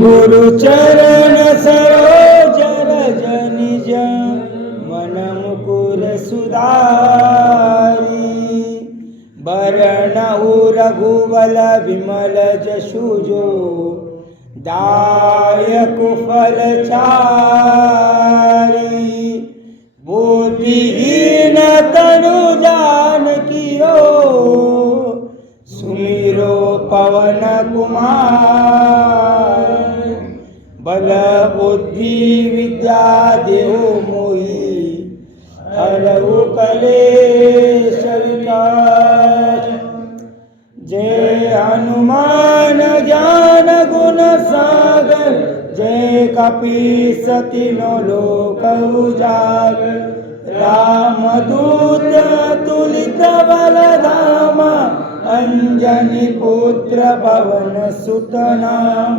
गुरु चरण सरोज रज निज मन मुकुर सुधारी बरनहु रघुबल विमल जसु जो दायक फल चारी बुद्धिहीन तनु जानकियो सुमिरो पवन कुमार बल बुद्धि विद्या देहु मोहि हरहु कलेश विकार। जय हनुमान ज्ञान गुण सागर जय कपीस तिनो लोक उजागर रामदूत तुलित बलधाम अंजनी पुत्र पवन सुत नाम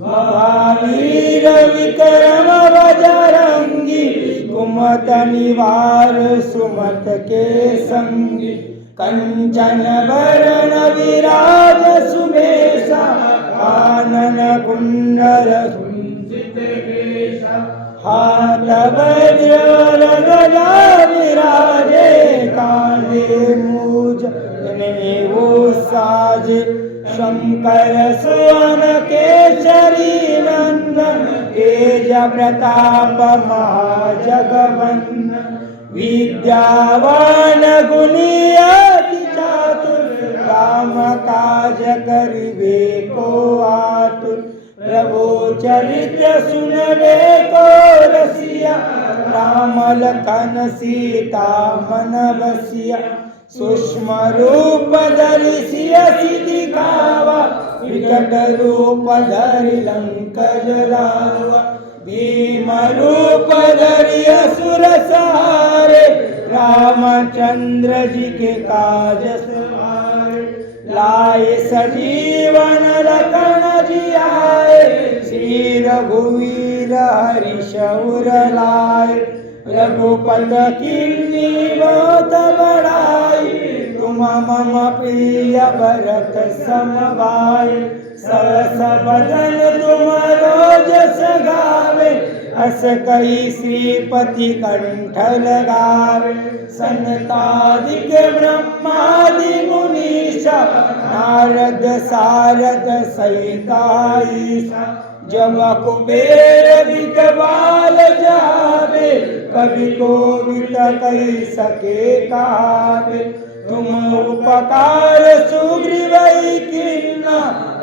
महावीर विक्रम बजरंगी कुमत निवार सुमत के संगी कंचन वरण विराज सुमेशा कानन कुंडल कुंचित केशा हाथ वज्र गदा विराजे कांधे मूज वो साजे शंकर सुवन केसरी नंदन तेज प्रताप महाजगवंदन विद्यावान गुणी अति चातुर राम काज करिबे को आतुर प्रभु चरित्र सुनबे को रसिया राम लखन सीता मन बसिया सूक्ष्म रूप धरि सियहि दिखावा विकट रूप धरि लंक जलावा भीम रूप धरि असुर सहारे रामचंद्र जी के काज सवारे लाए सजीवन लखन जी आए श्री रघुवीर हर्ष उर लाए रघुपत कीन्ही बहुत बड़ाई तुम मम प्रिय भरत सम भाई सहस बदन तुम रोजस गावे अस कही श्रीपति कंठ लगावे सनकादिक ब्रह्मादि मुनीषा नारद सारद सहिता ईसा जब कुबेर दिखवाल जावे कभी कोविद कही सके कावे तुम उपकार सुग्रीव कीन्हा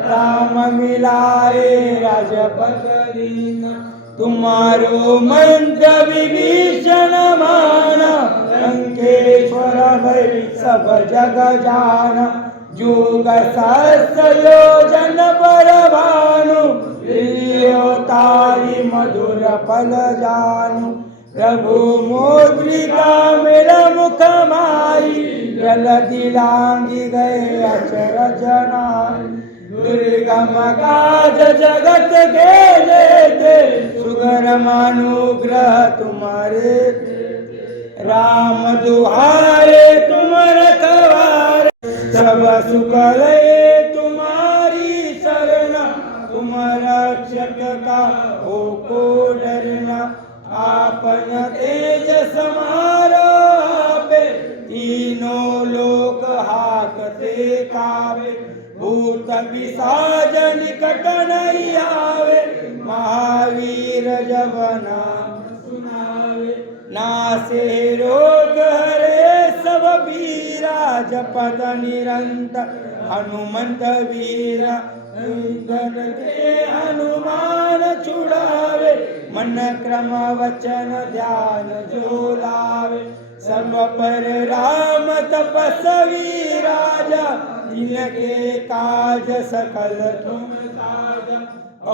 राम मिलाए राजपद दीन्हा तुम्हारो मंत्र विभीषण माना लंकेश्वर भय सब जग जाना जुग सहस्र योजन पर भानु तारी मधुर फल जानु प्रभु मोद्रिका मेरा मुख माई जलधि लांगी गए अचरज नाई दुर्गम काज जगत के लेते सुगर मानुग्रह तुम्हारे राम दुहारे तुम रखवारे सब सुख लये तुम्हारी शरणा तुम रक्षक का हो को डरना आपन तेज समारो पे तीनों लोक हाकते कावे भूत पिशाच निकट नहीं आवे महावीर जब नाम सुनावे नासे रोग हरे सब पीरा जपत निरंतर हनुमंत वीरा के हनुमान छुड़ावे मन क्रम वचन ध्यान जो लावे सब पर राम तपस्वी राजा जिनके काज सकल तुम साजा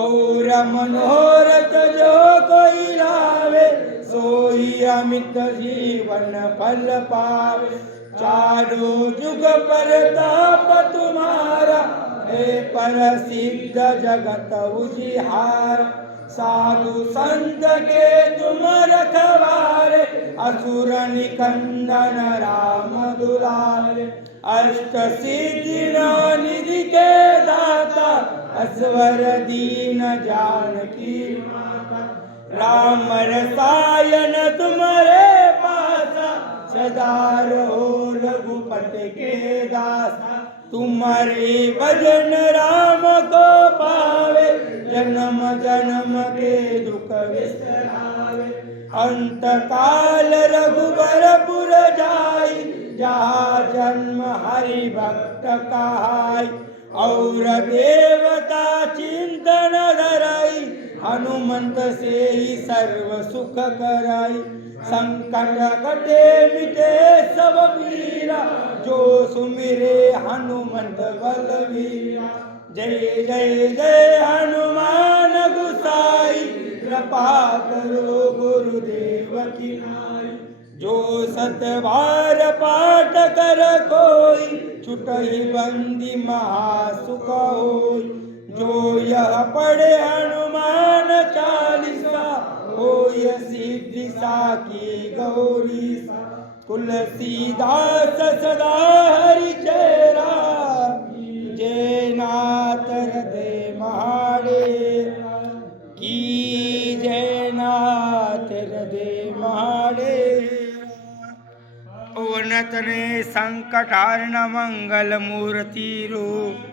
और मनोरथ जो कोई लावे सोई अमित जीवन फल पावे चारों जुग पर ताप तुम्हारा हे पर सिद्ध जगत उजिहार साधु संत के तुम रखवारे असुर निकंदन राम दुलारे अष्ट सिद्धि निधि के असवर दीन जानकी माता। राम रसायन तुम्हारे पासा, सदा रहो रघुपति के दासा। तुम्हारे भजन राम को पावे, जन्म जन्म के दुख विसरावे। अंत काल रघुबरपुर जाई, जहाँ जन्म हरि भक्त कहाई। और देवता चिंतन धराई, हनुमंत से ही सर्व सुख कराई। संकट कटे मिटे सब पीरा, जो सुमिरे हनुमंत बलवीरा। जय जय जय हनुमान गुसाई, कृपा करो गुरुदेव की नाई। जो सत बार पाठ कर कोई, छुटहि बंदी महासुख होई। जो यह पढ़े हनुमान चालीसा, होय सिद्धि साकी गौरी। तुलसीदास सदा हरि चेरा, जय नाथ हृदय महादेव की जय। नाथ हृदय महादेव। ओनतने संकटारण मंगल मूर्ति रूप,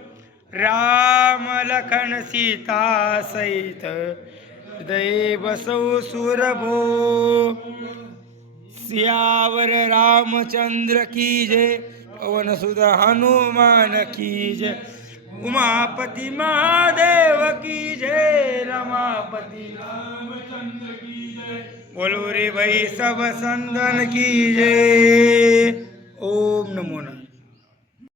राम लखन सीता सहित हृदय बसो सुरभो। सियावर रामचंद्र की जय, पवन सुत हनुमान की जय। उमापति महादेव की जय, रमापति रामचंद्र की जय। बोलो रे भाई सब संदन की जय। ओम नमो नमः।